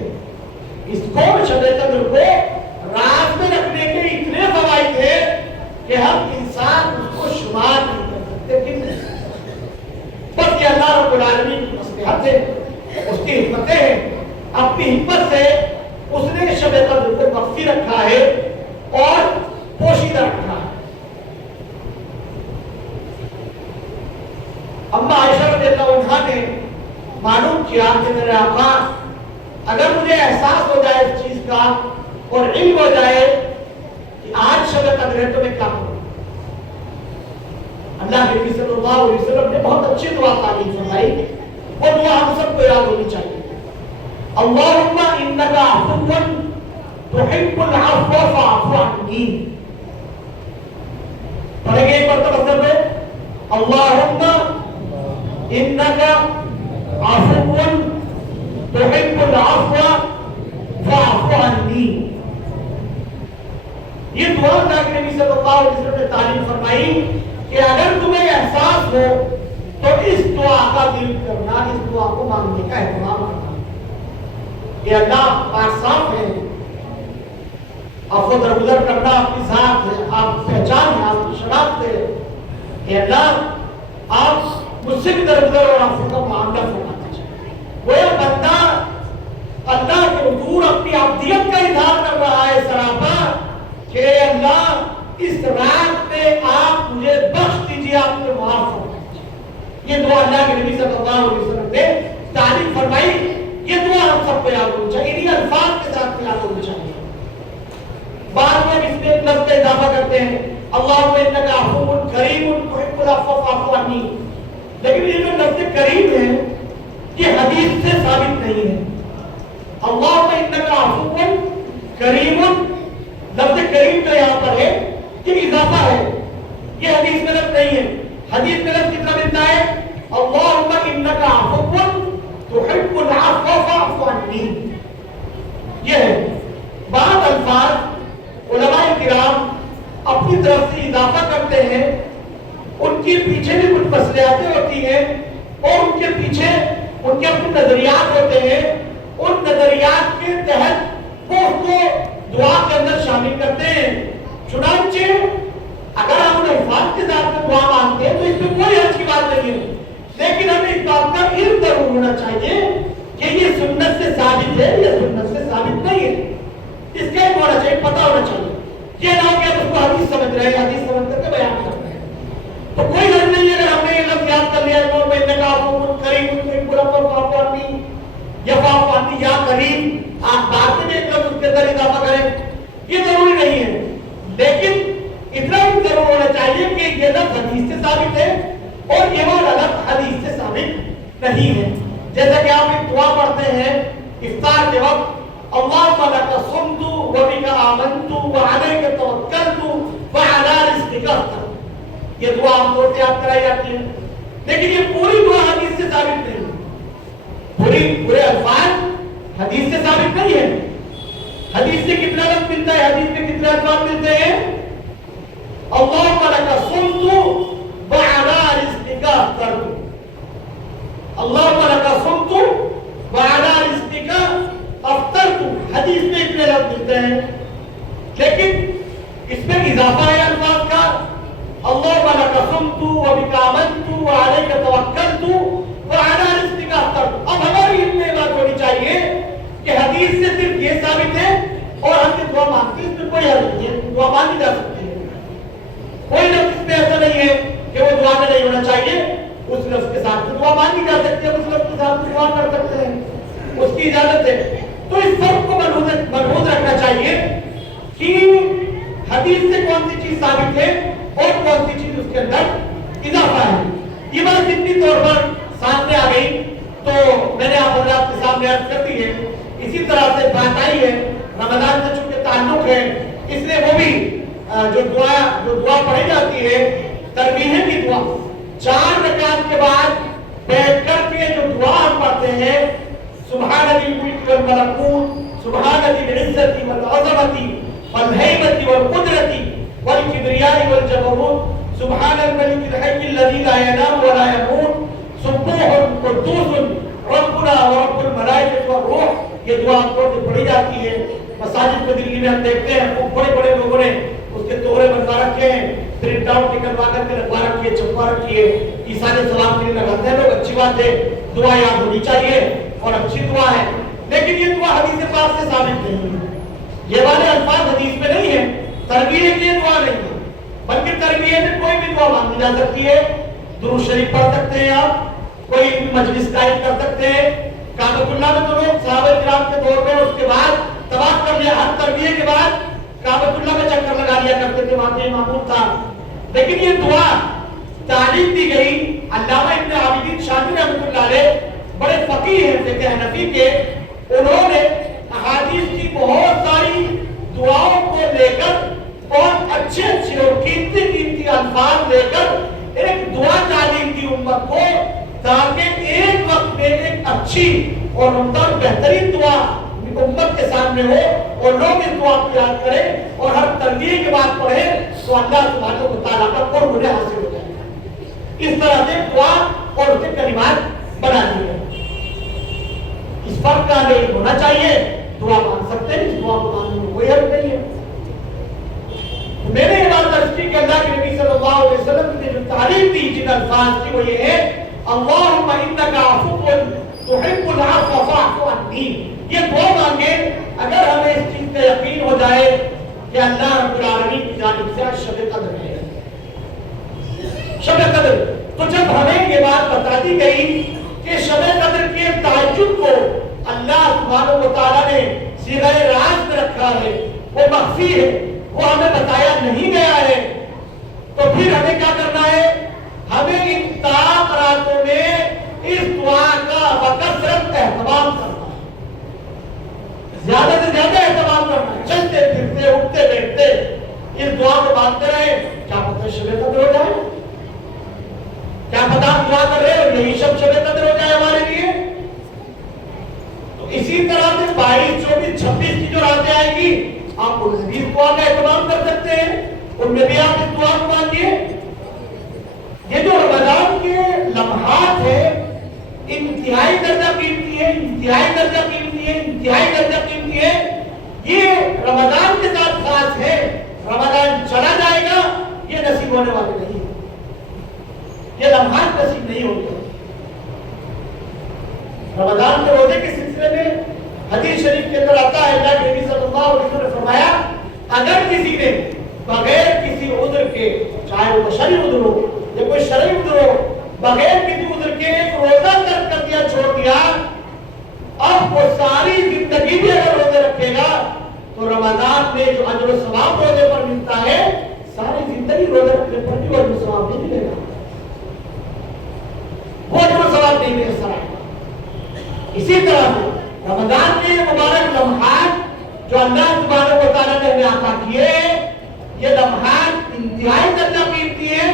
اس کو شب قدر کو راز میں رکھنے کے اتنے فوائد ہیں کہ ہم انسان اس کو شمار نہیں کر سکتے. بس یہ اللہ رب العالمین کی مصلحت ہے، اس کی حکمتیں ہیں. اپنی حکمت سے اس نے شب قدر کو مخفی رکھا ہے اور پوشیدہ رکھا ہے. اما عائشہ رضی اللہ عنہا نے معلوم کیا کہ میرے آقا اگر مجھے احساس ہو جائے اس چیز کا اور علم ہو جائے کہ آج شب قدر ہے تو میں کیا کروں. اللہ کے نبی صلی اللہ علیہ وسلم نے بہت اچھی دعا تعلیم فرمائی، وہ دعا ہم سب کو یاد ہونی چاہیے. اللہم انکا عفو تحب العفو فاعف عنی. پڑھیں گے ایک مرتبہ سب میں، اللہم انکا عفو تحب العفو فاعف عنی. یہ دعا اللہ کے نبی صلی اللہ علیہ وسلم نے تعلیم فرمائی کہ اگر تمہیں احساس ہو تو اس دعا کا دل کرنا، اس دعا کو مانگنے کا اہتمام کرنا. یہ اللہ پاک صاف ہے، عفو درگزر کرنا آپ کی ذات ہے، آپ پہچان ہے، آپ کی شناخت ہے. یہ اللہ آپ مجھ سے بھی درگزر اور عفو کا معاملہ فرمانا چاہیے. وہ بندہ اللہ کے حضور اپنی عبدیت کا اظہار کر رہا ہے سراپا کہ اللہ اس رات میں آپ مجھے بخش دیجیے، آپ مجھے معاف فرمائیے. یہ دعا اللہ کے نبی صلی اللہ علیہ وسلم نے تعلیم فرمائی. یہ دعا ہم سب کو یاد ہونی چاہیے، انہی الفاظ کے ساتھ یاد ہونی چاہیے. بعد میں اس میں ایک لفظ کا اضافہ کرتے ہیں، اللہم انکا عفو کریم تحب العفو فاعف عنی. لیکن یہ جو لفظ کریم ہے یہ حدیث سے ثابت نہیں ہے. اللہم انکا عفو کریم، لفظ کریم جو یہاں پر ہے یہ اضافہ ہے، یہ حدیث میں لفظ نہیں ہے. حدیث میں لفظ کتنا ملتا ہے؟ اللہم انکا عفو تحب العفو فاعف عنی. اپنی طرف سے اضافہ کرتے ہیں، ان کے پیچھے بھی کچھ مصلحتیں ہوتی ہیں اور ان کے پیچھے ان کے اپنے نظریات ہوتے ہیں، ان نظریات کے تحت وہ اس کو دعا کے اندر شامل کرتے ہیں۔ چنانچہ اگر ہم الفاظ کے ساتھ میں دعا مانگتے ہیں تو اس میں کوئی حرج کی بات نہیں ہے، لیکن ہمیں اس بات کا علم ضرور ہونا چاہیے کہ یہ سنت سے ثابت ہے یا سنت سے ثابت نہیں ہے، اس کا علم ہونا چاہیے، پتہ ہونا چاہیے۔ یہ نہ ہو کہ ہم اس کو حدیث سمجھ رہے ہیں، حدیث سمجھ کر کے بیان کر رہے ہیں، تو کوئی حرج نہیں ہے اگر ہم نے یہ لفظ یاد کر لیا ہے کہ میں نے کہا کریم یا کریم، آپ بعد میں ایک لفظ اس کے اندر اضافہ کریں، یہ ضروری نہیں ہے، لیکن اتنا بھی ضرور ہونا چاہیے کہ یہ لفظ حدیث سے ثابت ہے اور یہ والا لفظ حدیث سے ثابت نہیں ہے۔ جیسا کہ آپ ایک دعا پڑھتے ہیں افطار کے وقت، اللہم لک صمت وبک آمنت وعلیک توکلت وعلی رزقک افطرت، یہ دعا عام طور سے یاد کرائی جاتی ہے، لیکن یہ پوری دعا حدیث سے ثابت نہیں ہے، پورے الفاظ حدیث سے ثابت نہیں ہے۔ حدیث سے کتنا لفظ ملتا ہے، حدیث میں کتنے الفاظ ملتے ہیں؟ اللہم لک صمت وعلی رزقک افطرت، اللہم لک صمت وعلی رزقک افطرت، حدیث میں اتنے لفظ ملتے ہیں، لیکن اس میں اضافہ ہے الفاظ کا، اللہم لک صمت وبک آمنت وعلیک توکلت وعلی رزقک افطرت۔ اب ہماری علم میں بات ہونی چاہیے کہ حدیث سے صرف یہ ثابت ہے اور ہم یہ دعا مانگتے ہیں، اس میں کوئی حرج نہیں ہے، دعا مانگی جا سکتی ہے، کوئی لفظ اس میں ایسا نہیں ہے کہ وہ دعا میں نہیں ہونا چاہیے، اس لفظ کے ساتھ دعا مانگی جا سکتی ہے، اس لفظ کے ساتھ دعا کر سکتے ہیں، اس کی اجازت ہے۔ تو اس فرق کو ملحوظ رکھنا چاہیے کہ حدیث سے کون سی چیز ثابت ہے اور کون سی چیز اس کے اندر اضافہ ہے۔ یہ بات جتنی طور پر سامنے آ گئی تو میں نے آپ حضرات کے سامنے عرض کر دی ہے۔ اسی طرح سے بات آئی ہے رمضان سے چونکہ تعلق ہے، اس لیے وہ بھی جو دعا پڑھی جاتی ہے تربیح کی دعا، 4 رکعت کے بعد بیٹھ کر کے جو دعا ہم پڑھتے ہیں، سبحان ذی الملک والملکوت، سبحان ذی العزت والعظمت والہیبت والقدرت والکبریاء والجبروت، سبحان الملک الحی الذی لا ینام ولا یموت، سبوح قدوس ربنا ورب الملائکۃ والروح، یہ دعا کو پڑھی جاتی ہے۔ مساجد میں دلی میں ہم دیکھتے ہیں خوب بڑے بڑے لوگوں نے اس کے توڑے بنوا رکھے ہیں، پرنٹ آؤٹ نکلوا کر کے رکھوا رکھی ہے، چھپوا رکھی ہے، عیسائی سلام کے لیے لگاتے ہیں لوگ، اچھی بات ہے، دعا یاد ہونی چاہیے اور اچھی دعا ہے، لیکن یہ دعا حدیث پاک سے ثابت نہیں ہے، یہ والے الفاظ حدیث میں نہیں ہے۔ تربیہ کی دعا نہیں ہے، بلکہ تربیہ میں کوئی بھی دعا مانگی جا سکتی ہے، درود شریف پڑھ سکتے ہیں آپ، کوئی مجلس قائم کر سکتے ہیں، کعبۃ اللہ میں تو لوگ صحابہ کرام کے دور میں اس کے بعد طواف کر لیا، ہر تربیہ کے بعد کعبۃ اللہ میں چکر لگا لیا کرتے تھے، وہاں معمول تھا، لیکن یہ دعا تعلیم دی گئی۔ علامہ ابن عابدین شامی رحمۃ اللہ علیہ بڑے فقیہ ہیں فقہ حنفی کے، انہوں نے احادیث کی بہت ساری دعاؤں کو لے کر بہت اچھے اور قیمتی الفاظ لے کر ایک دعا تعلیم دی امت کو، تاکہ ایک وقت میں ایک اچھی اور عمدہ اور بہترین دعا امت کے سامنے ہو اور لوگ اس دعا کو یاد کریں اور ہر تربیہ کے بعد پڑھیں تو اللہ سبحانہ و تعالیٰ کا قرب انہیں حاصل ہو جائے گا۔ اس طرح سے دعا اور اس کے کلمات بنا دیے، اس فرق کا ہمیں ہونا چاہیے۔ دعا مانگ سکتے ہیں، اس دعا کو مانگنے میں کوئی حرج نہیں ہے۔ میں نے یہ بات عرض کی کہ اللہ کے نبی صلی اللہ علیہ وسلم نے جو تعلیم دی جن الفاظ کی وہ یہ ہے، اللہم انک عفو تحب العفو فاعف عنی، یہ دعا مانگے اگر ہمیں اس چیز کا یقین ہو جائے کہ اللہ رب العالمین کی جانب سے شب قدر ہے، شب قدر۔ تو جب ہمیں یہ بات بتا دی گئی کہ شب قدر کے تعجب کو اللہ سبحانہ و تعالیٰ نے صیغہ راز میں رکھا ہے، وہ مخفی ہے، وہ ہمیں بتایا نہیں گیا ہے، تو پھر ہمیں کیا کرنا ہے؟ ہمیں ان تمام راتوں میں اس دعا کا بکثرت اہتمام کرنا ہے، زیادہ سے زیادہ اہتمام کرنا ہے، چلتے پھرتے اٹھتے بیٹھتے اس دعا کو مانگتے رہے، کیا پتہ شب قدر ہو جائے، کیا پتہ ہم دعا کر رہے اور یہی شب قدر ہو جائے ہمارے لیے۔ تو اسی طرح سے 22، 24، 26 کی جو راتیں آئیں گی، آپ ان حدیث دعا کا اہتمام کر سکتے ہیں، ان میں بھی آپ انتہائی درجہ قیمتی ہے، انتہائی درجہ قیمتی ہے. یہ رمضان کے ساتھ خاص ہے. رمضان چلا جائے گا یہ نصیب ہونے والے نہیں، یہ لمحات نصیب نہیں ہوتے. رمضان کے روزے کے سلسلے میں حدیث شریف کے اندر آتا ہے اللہ کے نبی صلی اللہ علیہ وسلم نے فرمایا اگر کسی نے بغیر کسی عذر کے، چاہے وہ بشری عذر ہو یا کوئی شرعی عذر ہو، بغیر کسی عذر کے ایک روزہ ترک کر دیا، چھوڑ دیا، اب وہ ساری زندگی بھی اگر روزے رکھے گا تو رمضان میں جو اجر و ثواب روزے پر ملتا ہے ساری زندگی روزے رکھنے پر بھی اجر و ثواب نہیں ملے گا، وہ اجر و ثواب نہیں ملے گا. اسی طرح سے رمضان کے مبارک لمحات جو اللہ سبحانہ و تعالیٰ نے ہمیں عطا کیے، یہ لمحات انتہائی درجہ قیمتی ہے.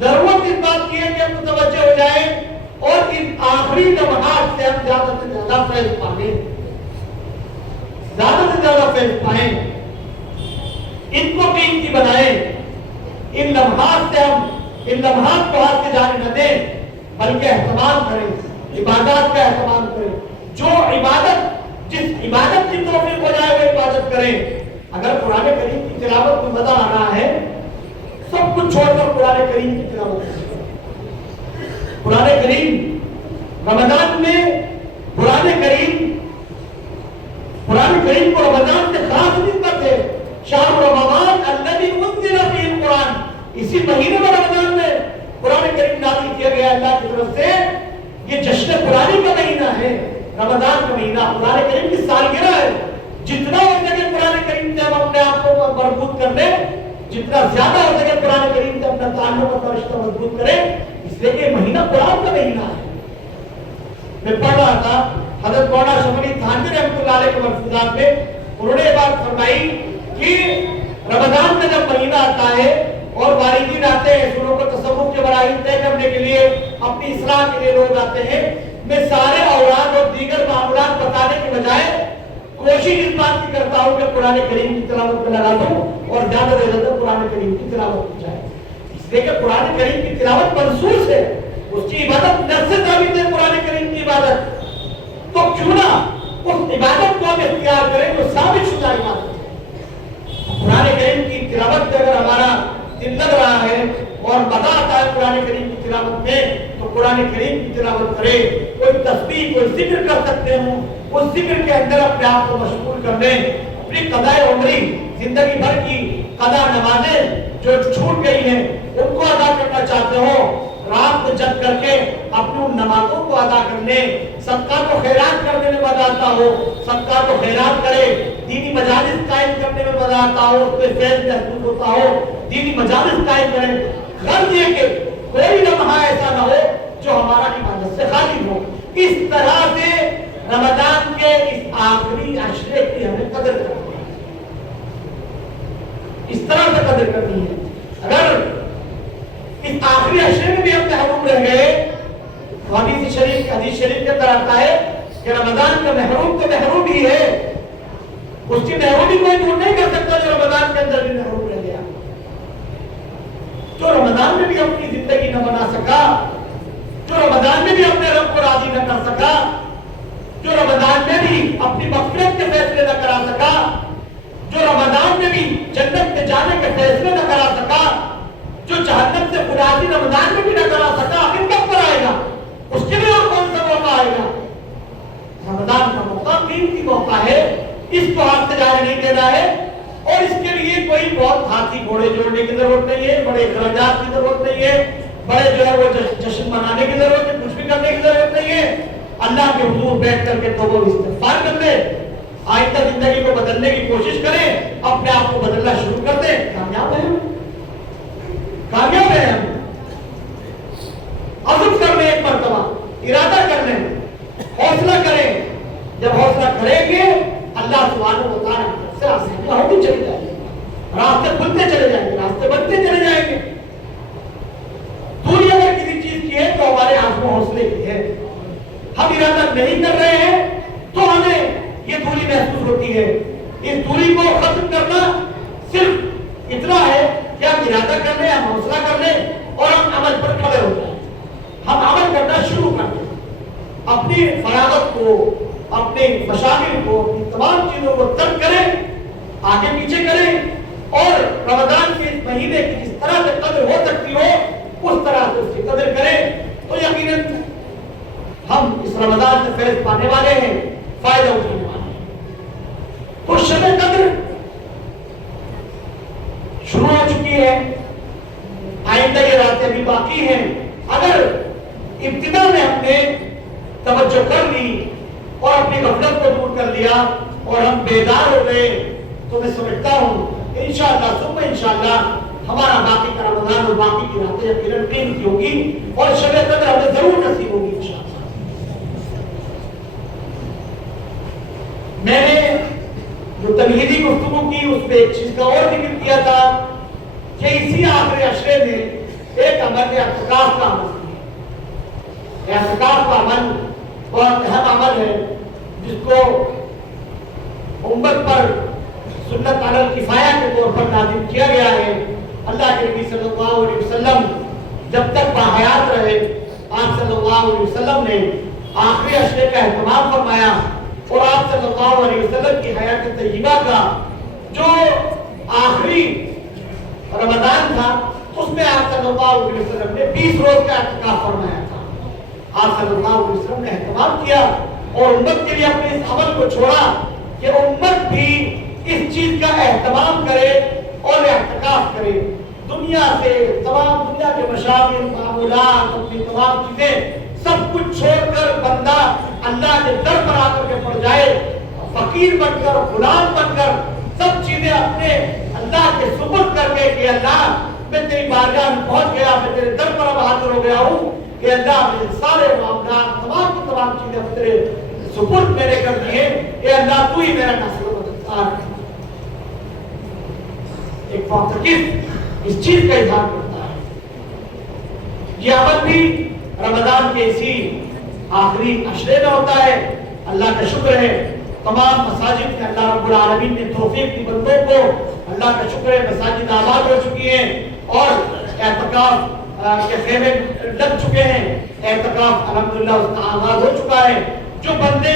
ضرورت اس بات کی ہے کہ ہم متوجہ ہو جائیں اور ان آخری لمحات سے ہم زیادہ سے زیادہ فیض پائیں، زیادہ سے زیادہ فیض پائیں، ان کو قیمتی بنائیں. ان لمحات سے ہم ان لمحات کو ہاتھ سے جانے نہ دیں بلکہ اہتمام کریں، عبادات کا اہتمام کریں. جو عبادت جس عبادت کی توفیق ہو جائے وہ عبادت کریں. اگر قرآن کریم کی تلاوت میں مزہ آ رہا ہے سب کچھ چھوڑ کر قرآن کریم کی تلاوت کریں. قرآن کریم رمضان میں قرآن کریم کو رمضان سے خاص نسبت ہے. شہر رمضان الذی انزل فیہ القرآن، اسی مہینے میں رمضان میں قرآن کریم نازل کیا گیا اللہ کی طرف سے. یہ جشن قرآن کا مہینہ ہے، رمضان کا مہینہ قرآن کریم کی سالگرہ ہے. جتنا ہو سکے قرآن کریم سے ہم اپنے آپ کو مربوط کر لیں، جتنا زیادہ ہو سکے قرآن کریم سے اپنا تعلق اور رشتہ مضبوط کریں، اس لیے کہ مہینہ قرآن کا مہینہ ہے. میں پڑھ رہا تھا حضرت مولانا شمس الدین تھانوی رحمۃ اللہ علیہ کے ملفوظات میں، انہوں نے یہ بات فرمائی کہ رمضان میں جب مہینہ آتا ہے اور والدین آتے ہیں سنوں کو تصوف کے مراحل طے کرنے کے لیے، اپنی اصلاح کے لیے لوگ آتے ہیں، میں سارے اوراد اور دیگر معاملات بتانے کے بجائے کوشش اس بات کی کرتا ہوں کہ قرآن کریم کی تلاوت میں لگا دوں اور زیادہ سے زیادہ قرآن کریم کی تلاوت کی جائے. اس لیے کہ قرآن کریم کی تلاوت منصوص ہے، اس کی عبادت نفس سے ثابت ہے. قرآن کریم کی عبادت تو کیوں نہ اس عبادت کو ہم اختیار کریں جو ثابت شدہ عبادت ہے. قرآن کریم کی تلاوت میں اگر ہمارا دل لگ رہا ہے اور مزہ آتا ہے قرآن کریم کی تلاوت میں تو قرآن کریم کی تلاوت کرے. کوئی تسبیح کوئی ذکر کر سکتے ہوں، اس ذکر کے اندر اپنے آپ کو مشغول کر لیں. اپنی قضائے عمری زندگی بھر کی قضا نمازیں جو چھوٹ گئی ہیں ان کو ادا کرنا چاہتے ہو، رات کو جگ کر کے اپنی ان نمازوں کو ادا کر لیں. صدقہ کو خیرات کرنے میں مزہ آتا ہو، صدقہ کو خیرات کرے. دینی مجالس قائم کرنے میں مزہ آتا ہو، اس میں فیض محسوس ہوتا ہو، دینی مجالس قائم کریں. غرض یہ کہ کوئی لمحہ ایسا نہ ہو جو ہمارا عبادت سے خالی ہو. اس طرح سے رمضان کے اس آخری عشرے کی ہمیں قدر کرنی ہے، اس طرح سے قدر کرنی ہے. اگر اس آخری عشرے میں بھی ہم محروم رہ گئے تو حدیث شریف کے اندر آتا ہے کہ رمضان کا محروم تو محروم ہی ہے، اس کی محرومی کوئی دور نہیں کر سکتا جو رمضان کے اندر بھی محروم رہ گیا. جو رمضان میں بھی اپنی زندگی نہ بنا سکا، جو رمضان میں بھی اپنے رب کو راضی نہ کر سکا، جو رمضان میں بھی اپنی مغفرت کے فیصلے نہ کرا سکا، جو رمضان میں بھی جنت میں جانے کے فیصلے نہ کرا سکا، جو جہنم سے خلاصی رمضان میں بھی نہ کرا سکا، آخر کب پر آئے گا؟ اس کے لیے اور کون سا موقع آئے گا؟ رمضان کا موقع قیمتی موقع ہے، اس کو ہاتھ سے جانے نہیں دینا ہے. اور اس کے لیے کوئی بہت ہاتھی گھوڑے جوڑنے کی ضرورت نہیں ہے، بڑے اخراجات کی ضرورت نہیں ہے، بڑے جو ہے وہ جشن منانے کی ضرورت ہے، کچھ بھی کرنے کی ضرورت نہیں ہے. اللہ کے حضور بیٹھ کر کے توبہ و استغفار کر لیں، آئندہ زندگی کو بدلنے کی کوشش کریں، اپنے آپ کو بدلنا شروع کر دیں. کامیاب ہیں، کامیاب ہیں ہم. عزم کر لیں، ایک مرتبہ ارادہ کر لیں، حوصلہ کریں. جب حوصلہ کریں گے اللہ سبحانہ و تعالیٰ سے آسانیاں ہوتی چلی جائیں گے، راستے کھلتے چلے جائیں گے، راستے بنتے چلے جائیں گے. دوری اگر کسی چیز کی ہے تو ہمارے عزم و حوصلے کی ہے. ہم ارادہ نہیں کر رہے ہیں تو ہمیں یہ دوری محسوس ہوتی ہے. اس دوری کو ختم کرنا صرف اتنا ہے کہ ہم ارادہ کر لیں، ہم حوصلہ کر لیں اور ہم عمل پر کھڑے ہو جائیں. ہم عمل کرنا شروع کر دیں، اپنی فراغت کو اپنے مشاغل کو، اپنی تمام چیزوں کو ترک کریں، آگے پیچھے کریں، اور رمضان کے اس مہینے کی جس طرح سے قدر ہو سکتی ہو اس طرح سے اس کی قدر کریں، تو یقیناً ہم اس رمضان سے فیض پانے والے ہیں، فائدہ اٹھانے والے ہیں۔ تو شب قدر شروع ہو چکی ہے، آئندہ یہ راتیں بھی باقی ہیں۔ اگر ابتدا میں ہم نے توجہ کر لی اور اپنی غفلت کو دور کر لیا اور ہم بیدار ہو گئے، تو میں سمجھتا ہوں انشاءاللہ ثم انشاءاللہ ہمارا باقی کا رمضان اور باقی کی راتیں یقیناً قیمتی ہوگی اور شب قدر ہمیں ضرور نصیب ہوگی انشاءاللہ۔ میں نے جو تمہیدی گفتگو کی اس میں ایک چیز کا اور ذکر کیا تھا کہ اسی آخری عشرے میں ایک عمل اعتکاف کا عمل ہے۔ اعتکاف کا عمل بہت اہم عمل ہے جس کو امت پر سنت علی الکفایہ کے طور پر نازل کیا گیا ہے۔ اللہ کے نبی صلی اللہ علیہ وسلم جب تک باحیات رہے، آپ صلی اللہ علیہ وسلم نے آخری عشرے کا اہتمام فرمایا، اور آپ صلی اللہ علیہ وسلم کی حیات طیبہ کا جو آخری رمضان تھا اس میں آپ صلی اللہ علیہ وسلم نے 20 روز کا اعتکاف فرمایا تھا۔ آپ صلی اللہ علیہ وسلم نے اہتمام کیا اور امت کے لیے اپنے اس عمل کو چھوڑا کہ امت بھی اس چیز کا اہتمام کرے اور اعتکاف کرے۔ دنیا سے تمام دنیا کے مشاغل، معمولات، اپنی تمام چیزیں سب کچھ چھوڑ کر بندہ اللہ کے در پر آ کر کے پڑ جائے، فقیر بن کر، غلام بن کر، سب چیزیں اپنے اللہ کے سپرد کر کے کہ اللہ میں تیری بارگاہ میں پہنچ گیا، میں تیرے در پر اب حاضر ہو گیا ہوں کہ اللہ میرے سارے معاملات، تمام کی تمام چیزیں اب تیرے سپرد میرے کر دیے، اے اللہ تو ہی میرا ناصر و مددگار ہے۔ ایک معتکف اس چیز کا اظہار کرتا ہے۔ یہ عمل بھی رمضان کے اسی آخری عشرے میں ہوتا ہے۔ اللہ کا شکر ہے تمام مساجد میں اللہ رب العالمین نے توفیق دی بندوں کو، اللہ کا شکر ہے مساجد آباد ہو چکی ہیں اور اعتکاف کے خیمے لگ چکے ہیں، اعتکاف الحمدللہ اس کا آغاز ہو چکا ہے۔ جو بندے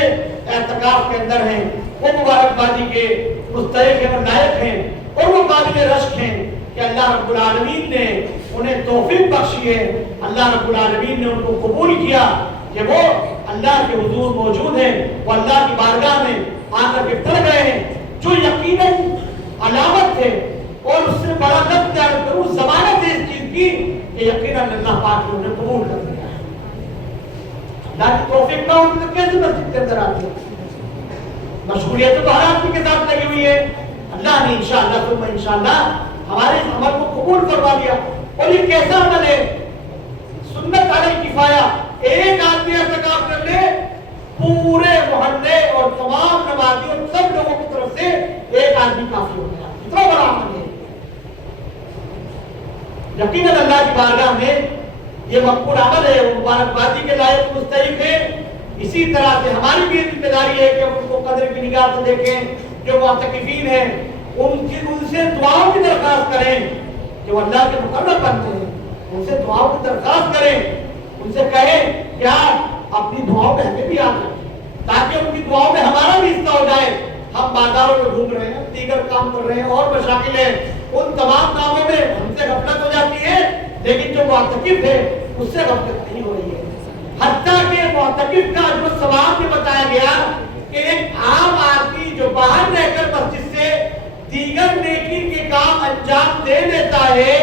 اعتکاف کے اندر ہیں وہ مبارکبادی کے مستحق ہیں اور لائق ہیں اور وہ قابل رشک ہیں کہ اللہ رب العالمین نے انہیں توفیق بخشی ہے، اللہ رب العالمین نے ان کو قبول کیا کہ وہ اللہ کے حضور موجود ہیں، وہ اللہ کی بارگاہ میں آ کر کے پڑ گئے ہیں، جو یقیناً علامت ہے اور اس سے بڑا لفظ کروں ضمانت ہے اس چیز کی کہ یقیناً اللہ پاک نے انہیں قبول کر دیا ہے۔ اللہ کی توفیق نہ ہوتی تو کیسے مسجد کے اندر آتے؟ مشغولیت تو ہر آدمی کے ساتھ لگی ہوئی ہے، اللہ نے انشاءاللہ ثم انشاءاللہ ہمارے اس عمل کو قبول کروا دیا۔ اور یہ کیسا عمل ہے؟ سنت علی الکفایہ، ایک آدمی اعتکاف کر لے، پورے محلے اور تمام نمازیوں سب لوگوں کی طرف سے ایک آدمی کافی ہو گیا۔ اتنا بڑا عمل ہے، یقیناً اللہ کی بارگاہ میں یہ مقبول عمل ہے، وہ مبارکبادی کے لائق مستحق ہے۔ اسی طرح سے ہماری بھی ذمہ داری ہے کہ ہم ان کو قدر کی نگاہ سے دیکھیں، جو معتکفین ہیں ان سے دعاؤں کی درخواست کریں کہ وہ اللہ کے مقرب بنتے ہیں، ان سے دعاؤں کی درخواست کریں، ان سے کہیں کہ آپ اپنی دعاؤں میں ہمیں بھی یاد رکھیں تاکہ ان کی دعاؤں میں ہمارا بھی حصہ ہو جائے۔ ہم بازاروں میں گھوم رہے ہیں، دیگر کام کر رہے ہیں اور مشاغل ہیں، ان تمام کاموں میں ہم سے غفلت ہو جاتی ہے، لیکن جو معتکف ہے اس سے غفلت نہیں ہو رہی ہے۔ حتیٰ کہ معتکف کا اجر و ثواب بھی بتایا گیا کہ ایک عام آدمی جو باہر رہ کر مسجد سے دیگر نیکی کے کام انجام دے دیتا ہے،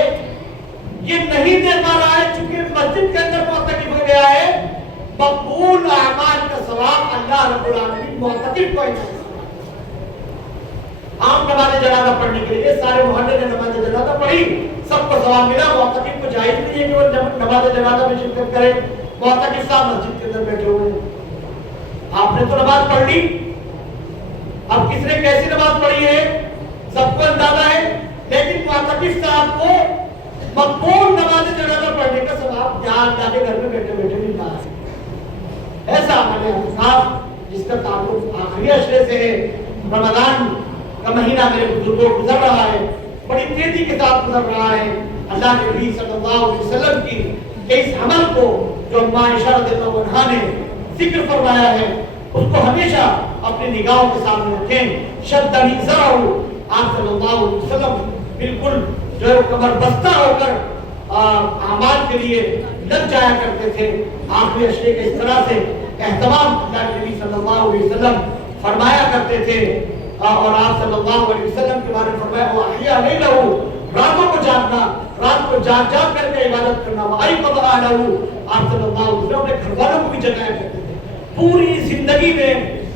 یہ نہیں دے پا رہا ہے چونکہ مسجد کے اندر معتکف ہو گیا ہے، مقبول اعمال کا ثواب اللہ رب العالمین معتکف کو انعام۔ عام نماز جنازہ پڑھنے کے لیے سارے محلے نے نماز جنازہ پڑھی، سب کو ثواب ملا، معتکف کو جائز نہیں ہے کہ وہ نماز جنازہ میں شرکت کرے۔ معتکف صاحب مسجد کے اندر بیٹھے ہوئے ہیں، آپ نے تو نماز پڑھ لی، اب کس نے کیسی نماز پڑھی ہے سب کو اندازہ ہے، لیکن معتکف صاحب کو مقبول نماز جنازہ پڑھنے کا ثواب جہاں جانے گھر میں بیٹھے بیٹھے بھی ملا ہے۔ ایسا عمل ہے اعتکاف جس کا تعلق آخری عشرے سے ہے۔ رمضان کا مہینہ میرے بزرگوں گزر رہا ہے، بڑی تیزی کے ساتھ گزر رہا ہے۔ اللہ کے نبی صلی اللہ علیہ وسلم کی اس عمل کو جو عائشہ رضی اللہ عنہا نے ذکر فرمایا ہے اس کو ہمیشہ اپنی نگاہوں کے سامنے رکھیں. شدنی ذرا آپ صلی اللہ علیہ وسلم بالکل جو ہے کمر بستہ ہو کر اعمال کے لیے لگ جایا کرتے تھے. آخری اشرے کے اس طرح سے اہتمام اللہ نبی صلی اللہ علیہ وسلم فرمایا کرتے تھے. اور آپ صلی اللہ علیہ وسلم کے بارے میں فرمایا وہ احیا نہیں لہو، راتوں کو جاگنا، رات کو جاگ جاگ کر کے عبادت کرنا. وَأَيْ قَضَى لَهُ، آپ صلی اللہ علیہ وسلم اپنے گھر والوں کو بھی جگایا کرتے تھے. پوری زندگی میں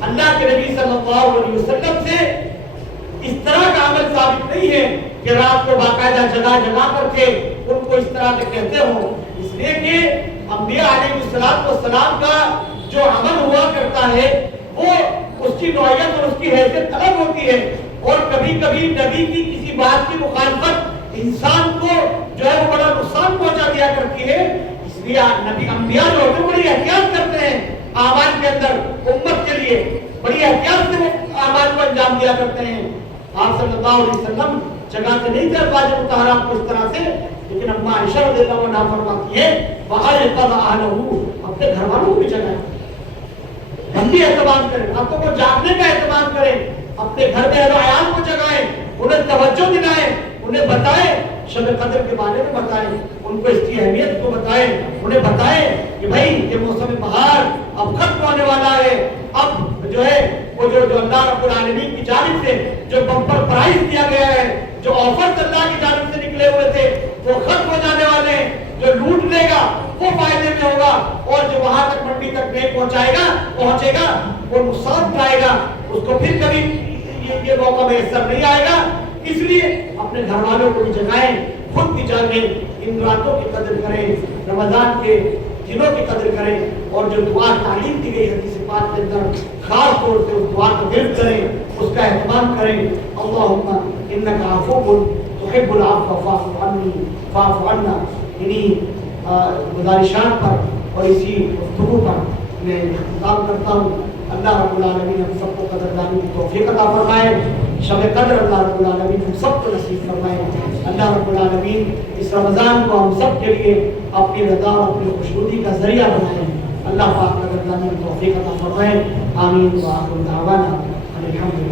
اللہ کے نبی صلی اللہ علیہ وسلم سے اس طرح کا عمل ثابت نہیں ہے کہ رات کو باقاعدہ جگہ جگہ کر کے ان کو اس طرح سے کہتے ہوں. اس لیے کہ انبیاء علیہ السلام کا جو عمل ہوا کرتا ہے وہ اس کی نوعیت اور اس کی حیثیت الگ ہوتی ہے. اور کبھی کبھی نبی کی کسی بات کی مخالفت انسان کو جو ہے وہ بڑا نقصان پہنچا دیا کرتی ہے. اس لیے نبی انبیاء جو ہوتے ہیں بڑی احتیاط کرتے ہیں اعمال کے اندر، امت کے لیے بڑی احتیاط سے وہ اعمال کو انجام دیا کرتے ہیں. آپ صلی اللہ علیہ وسلم جگاتے نہیں تھے ازواج مطہرات کو اس طرح سے، لیکن اما عائشہ رضی اللہ عنہا فرماتی ہے وَأَيْقَظَ أَهْلَهُ، اپنے گھر والوں کو بھی جگائیں. ہم بھی اہتمام کریں، راتوں کو جاگنے کا اہتمام کریں، اپنے گھر میں اہل و عیال کو جگائیں، انہیں توجہ دلائیں، انہیں بتائیں، شب قدر کے بارے میں بتائیں، ان کو اس کی اہمیت کو بتائیں، انہیں بتائیں کہ بھائی یہ موسم بہار اب ختم ہونے والا ہے. اب جو ہے وہ جو اللہ رب العالمین کی جانب سے جو بمپر پرائز دیا گیا ہے، جو آفرز اللہ کی جانب سے نکلے ہوئے تھے وہ ختم ہو جانے والے ہیں. جو لوٹ لے گا وہ فائدے میں ہوگا، اور جو وہاں تک منڈی تک نہیں پہنچے گا وہ نقصان پائے گا. اس کو پھر کبھی یہ موقع میسر نہیں آئے گا. اس لیے اپنے گھر والوں کو بھی جگائیں، خود بھی جاگیں، ان راتوں کی قدر کریں، رمضان کے دنوں کی قدر کریں، اور جو دعا تعلیم دی گئی حدیث پاک کے اندر خاص طور سے اس دعا کو گرفت کریں، اس کا اہتمام کریں. اللہم انک عفو تحب العفو فاعف عنی فاعف عنا. انہی گزارشات پر اور اسی گفتگو پر میں اختتام کرتا ہوں. اللہ رب العالمین ہم سب کو قدردانی کی توفیق عطا فرمائے. شب قدر اللہ رب العالمین ہم سب کو نصیب فرمائے. اللہ رب العالمین اس رمضان کو ہم سب کے لیے اپنی رضا اور اپنی خوشنودی کا ذریعہ بنائے. اللہ پاک قدردانی کی توفیق عطا فرمائے. آمین. وآخر دعوانا الحمد